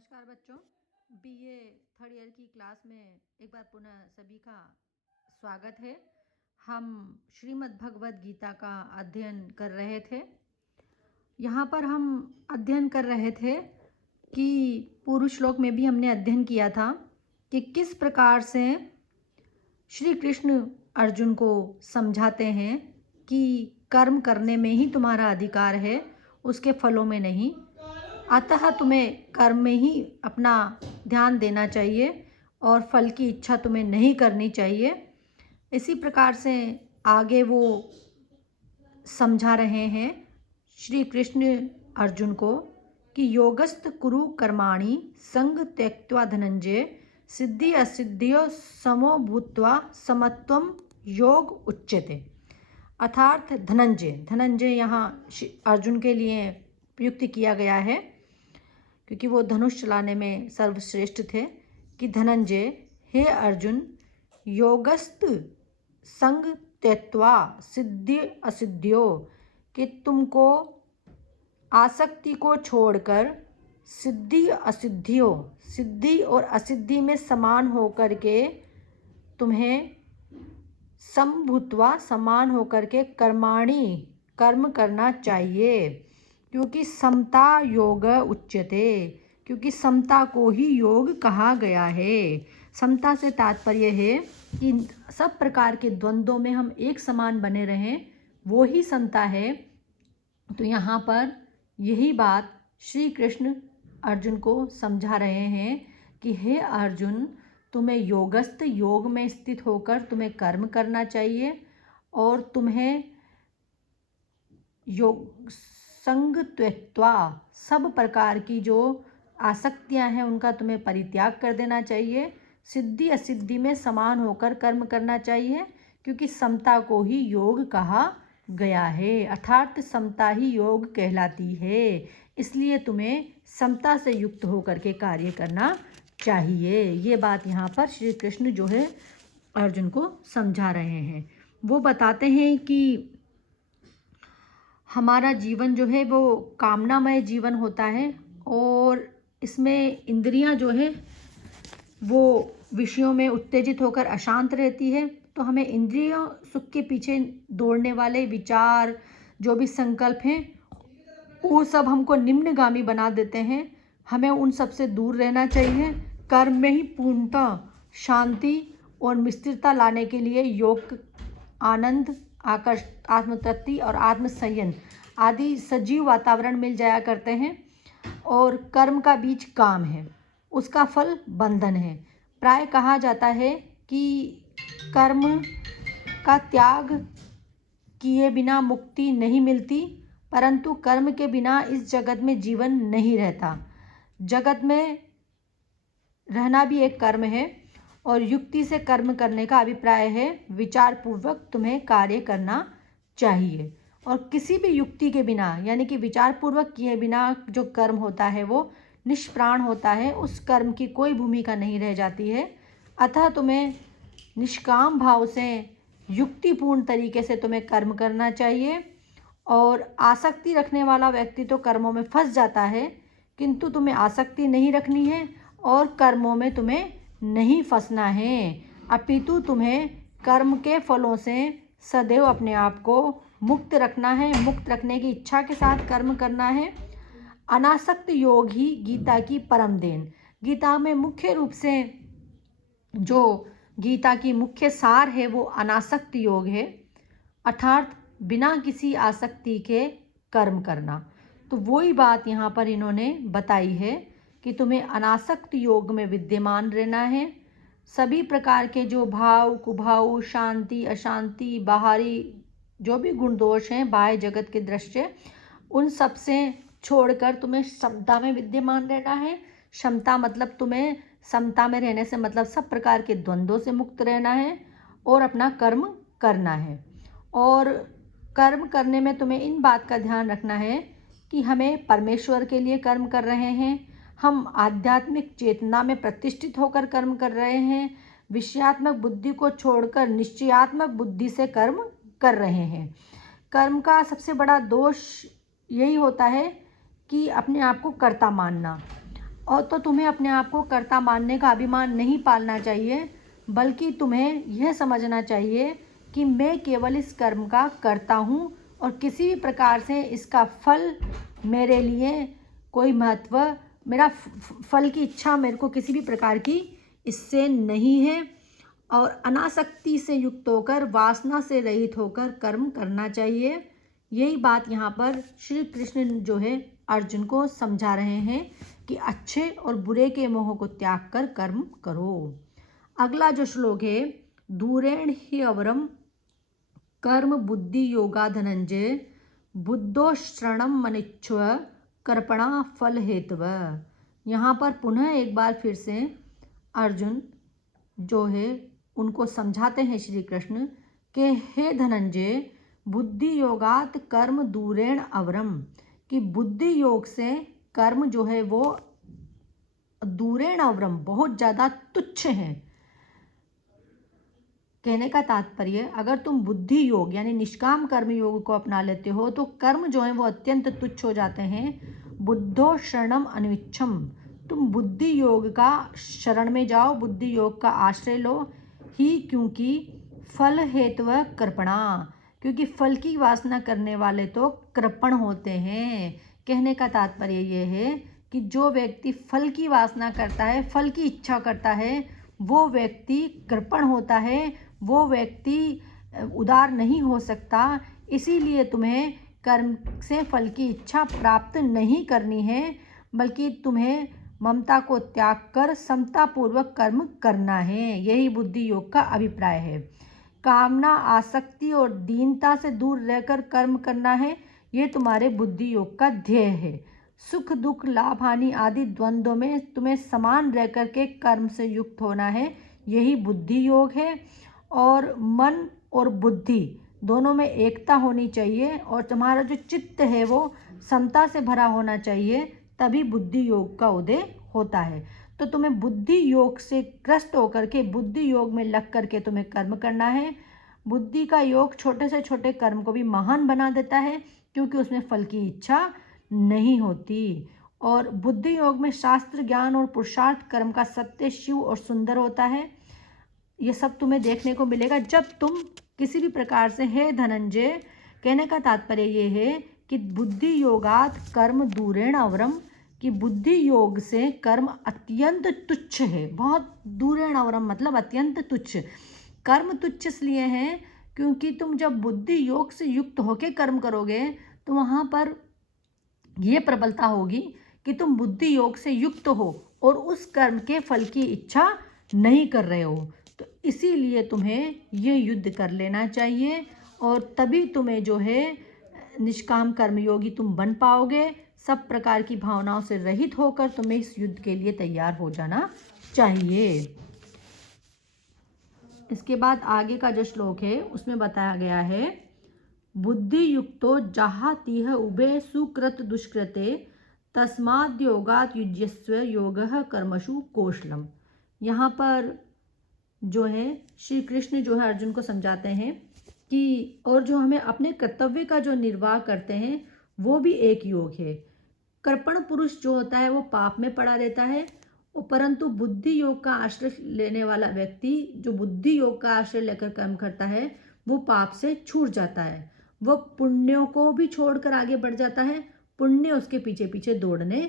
नमस्कार बच्चों, BA third year की क्लास में एक बार पुनः सभी का स्वागत है। हम श्रीमद् भगवद गीता का अध्ययन कर रहे थे। यहाँ पर हम अध्ययन कर रहे थे कि पूर्व श्लोक में भी हमने अध्ययन किया था कि किस प्रकार से श्री कृष्ण अर्जुन को समझाते हैं कि कर्म करने में ही तुम्हारा अधिकार है, उसके फलों में नहीं। अतः तुम्हें कर्म में ही अपना ध्यान देना चाहिए और फल की इच्छा तुम्हें नहीं करनी चाहिए। इसी प्रकार से आगे वो समझा रहे हैं श्री कृष्ण अर्जुन को कि योगस्थ कुरु कर्माणि संग त्यक्त्वा धनंजय सिद्धि असिद्धियो समो भूत्वा समत्वम योग उच्यते। अर्थात धनंजय यहाँ अर्जुन के लिए प्रयुक्त किया गया है क्योंकि वो धनुष चलाने में सर्वश्रेष्ठ थे कि धनंजय, हे अर्जुन, योगस्थ संग त्यक्त्वा सिद्धि असिद्धियों, कि तुमको आसक्ति को छोड़कर सिद्धि और असिद्धि में समान होकर के तुम्हें समभूत्वा समान होकर के कर्म करना चाहिए, क्योंकि समता योग उच्यते, क्योंकि समता को ही योग कहा गया है। समता से तात्पर्य है कि सब प्रकार के द्वंद्वों में हम एक समान बने रहें, वो ही समता है। तो यहाँ पर यही बात श्री कृष्ण अर्जुन को समझा रहे हैं कि हे अर्जुन, तुम्हें योगस्थ योग में स्थित होकर तुम्हें कर्म करना चाहिए और तुम्हें योग संग त्यक्त्वा सब प्रकार की जो आसक्तियां हैं उनका तुम्हें परित्याग कर देना चाहिए। सिद्धि असिद्धि में समान होकर कर्म करना चाहिए, क्योंकि समता को ही योग कहा गया है, अर्थात समता ही योग कहलाती है। इसलिए तुम्हें समता से युक्त होकर के कार्य करना चाहिए। ये बात यहाँ पर श्री कृष्ण जो है अर्जुन को समझा रहे हैं। वो बताते हैं कि हमारा जीवन जो है वो कामनामय जीवन होता है और इसमें इंद्रियां जो है वो विषयों में उत्तेजित होकर अशांत रहती है। तो हमें इंद्रियों सुख के पीछे दौड़ने वाले विचार, जो भी संकल्प हैं, वो सब हमको निम्नगामी बना देते हैं। हमें उन सब से दूर रहना चाहिए। कर्म में ही पूर्णतः शांति और स्थिरता लाने के लिए योग, आनंद, आत्मतृप्ति और आत्मसंयम आदि सजीव वातावरण मिल जाया करते हैं। और कर्म का बीज काम है, उसका फल बंधन है। प्राय कहा जाता है कि कर्म का त्याग किए बिना मुक्ति नहीं मिलती, परंतु कर्म के बिना इस जगत में जीवन नहीं रहता। जगत में रहना भी एक कर्म है और युक्ति से कर्म करने का अभिप्राय है विचार पूर्वक तुम्हें कार्य करना चाहिए। और किसी भी युक्ति के बिना, यानी कि विचार पूर्वक किए बिना जो कर्म होता है वो निष्प्राण होता है, उस कर्म की कोई भूमिका नहीं रह जाती है। अतः तुम्हें निष्काम भाव से युक्तिपूर्ण तरीके से तुम्हें कर्म करना चाहिए। और आसक्ति रखने वाला व्यक्ति तो कर्मों में फंस जाता है, किंतु तुम्हें आसक्ति नहीं रखनी है और कर्मों में तुम्हें नहीं फंसना है, अपितु तुम्हें कर्म के फलों से सदैव अपने आप को मुक्त रखना है। मुक्त रखने की इच्छा के साथ कर्म करना है। अनासक्त योग ही गीता की परम देन। गीता में मुख्य रूप से जो गीता की मुख्य सार है वो अनासक्त योग है, अर्थात बिना किसी आसक्ति के कर्म करना। तो वही बात यहाँ पर इन्होंने बताई है कि तुम्हें अनासक्त योग में विद्यमान रहना है। सभी प्रकार के जो भाव, कुभाव, शांति, अशांति, बाहरी जो भी गुण दोष हैं, बाह्य जगत के दृश्य, उन सब से छोड़कर तुम्हें समता में विद्यमान रहना है। क्षमता मतलब तुम्हें समता में रहने से मतलब सब प्रकार के द्वंद्वों से मुक्त रहना है और अपना कर्म करना है। और कर्म करने में तुम्हें इन बात का ध्यान रखना है कि हमें परमेश्वर के लिए कर्म कर रहे हैं, हम आध्यात्मिक चेतना में प्रतिष्ठित होकर कर्म कर रहे हैं, विषयात्मक बुद्धि को छोड़कर निश्चयात्मक बुद्धि से कर्म कर रहे हैं। कर्म का सबसे बड़ा दोष यही होता है कि अपने आप को कर्ता मानना और तो तुम्हें अपने आप को कर्ता मानने का अभिमान नहीं पालना चाहिए, बल्कि तुम्हें यह समझना चाहिए कि मैं केवल इस कर्म का कर्ता हूँ और किसी भी प्रकार से इसका फल मेरे लिए कोई महत्व, मेरा फल की इच्छा मेरे को किसी भी प्रकार की इससे नहीं है। और अनासक्ति से युक्त होकर, वासना से रहित होकर कर्म करना चाहिए। यही बात यहाँ पर श्री कृष्ण जो है अर्जुन को समझा रहे हैं कि अच्छे और बुरे के मोह को त्याग कर कर्म करो। अगला जो श्लोक है, दूरेण ही अवरम कर्म बुद्धि योगा धनंजय बुद्धो शरणम मनिच्छ कर्पणा फल हेतव। यहाँ पर पुनः एक बार फिर से अर्जुन जो है उनको समझाते हैं श्री कृष्ण कि हे धनंजय, बुद्धि योगात कर्म दूरेण अवरम, कि बुद्धि योग से कर्म जो है वो दूरेण अवरम बहुत ज़्यादा तुच्छ है। कहने का तात्पर्य, अगर तुम बुद्धि योग यानी निष्काम कर्म योग को अपना लेते हो तो कर्म जो है वो अत्यंत तुच्छ हो जाते हैं। बुद्धो शरणम अनविच्छम, तुम बुद्धि योग का शरण में जाओ, बुद्धि योग का आश्रय लो ही, क्योंकि फल हेतव कृपणा, क्योंकि फल की वासना करने वाले तो कृपण होते हैं। कहने का तात्पर्य ये है कि जो व्यक्ति फल की वासना करता है, फल की इच्छा करता है, वो व्यक्ति कृपण होता है, वो व्यक्ति उदार नहीं हो सकता। इसीलिए तुम्हें कर्म से फल की इच्छा प्राप्त नहीं करनी है, बल्कि तुम्हें ममता को त्याग कर समतापूर्वक कर्म करना है। यही बुद्धि योग का अभिप्राय है। कामना, आसक्ति और दीनता से दूर रहकर कर्म करना है, ये तुम्हारे बुद्धि योग का ध्येय है। सुख दुख, लाभ हानि आदि द्वंद्वों में तुम्हें समान रह कर के कर्म से युक्त होना है, यही बुद्धि योग है। और मन और बुद्धि दोनों में एकता होनी चाहिए और तुम्हारा जो चित्त है वो समता से भरा होना चाहिए, तभी बुद्धि योग का उदय होता है। तो तुम्हें बुद्धि योग से ग्रस्त होकर के, बुद्धि योग में लग करके तुम्हें कर्म करना है। बुद्धि का योग छोटे से छोटे कर्म को भी महान बना देता है, क्योंकि उसमें फल की इच्छा नहीं होती। और बुद्धि योग में शास्त्र ज्ञान और पुरुषार्थ कर्म का सत्य, शिव और सुंदर होता है। ये सब तुम्हें देखने को मिलेगा जब तुम किसी भी प्रकार से, हे धनंजय, कहने का तात्पर्य ये है कि बुद्धि योगात कर्म दूरेण अवरम, कि बुद्धि योग से कर्म अत्यंत तुच्छ है। बहुत दूरेण अवरम मतलब अत्यंत तुच्छ। कर्म तुच्छ इसलिए हैं क्योंकि तुम जब बुद्धि योग से युक्त होकर कर्म करोगे तो वहाँ पर यह प्रबलता होगी कि तुम बुद्धि योग से युक्त हो और उस कर्म के फल की इच्छा नहीं कर रहे हो। तो इसीलिए तुम्हें ये युद्ध कर लेना चाहिए और तभी तुम्हें जो है निष्काम कर्मयोगी तुम बन पाओगे। सब प्रकार की भावनाओं से रहित होकर तुम्हें इस युद्ध के लिए तैयार हो जाना चाहिए। इसके बाद आगे का जो श्लोक है उसमें बताया गया है, बुद्धि युक्तो जहातिह उभे सुकृत दुष्कृते तस्माद् योगात् युज्यस्व योगः कर्मसु कौशलम। यहाँ पर जो है श्री कृष्ण जो है अर्जुन को समझाते हैं कि और जो हमें अपने कर्तव्य का जो निर्वाह करते हैं वो भी एक योग है। कृपण पुरुष जो होता है वो पाप में पड़ा रहता है, परंतु बुद्धि योग का आश्रय लेने वाला व्यक्ति जो बुद्धि योग का आश्रय लेकर कर्म करता है वो पाप से छूट जाता है। वो पुण्यों को भी छोड़कर आगे बढ़ जाता है, पुण्य उसके पीछे पीछे दौड़ने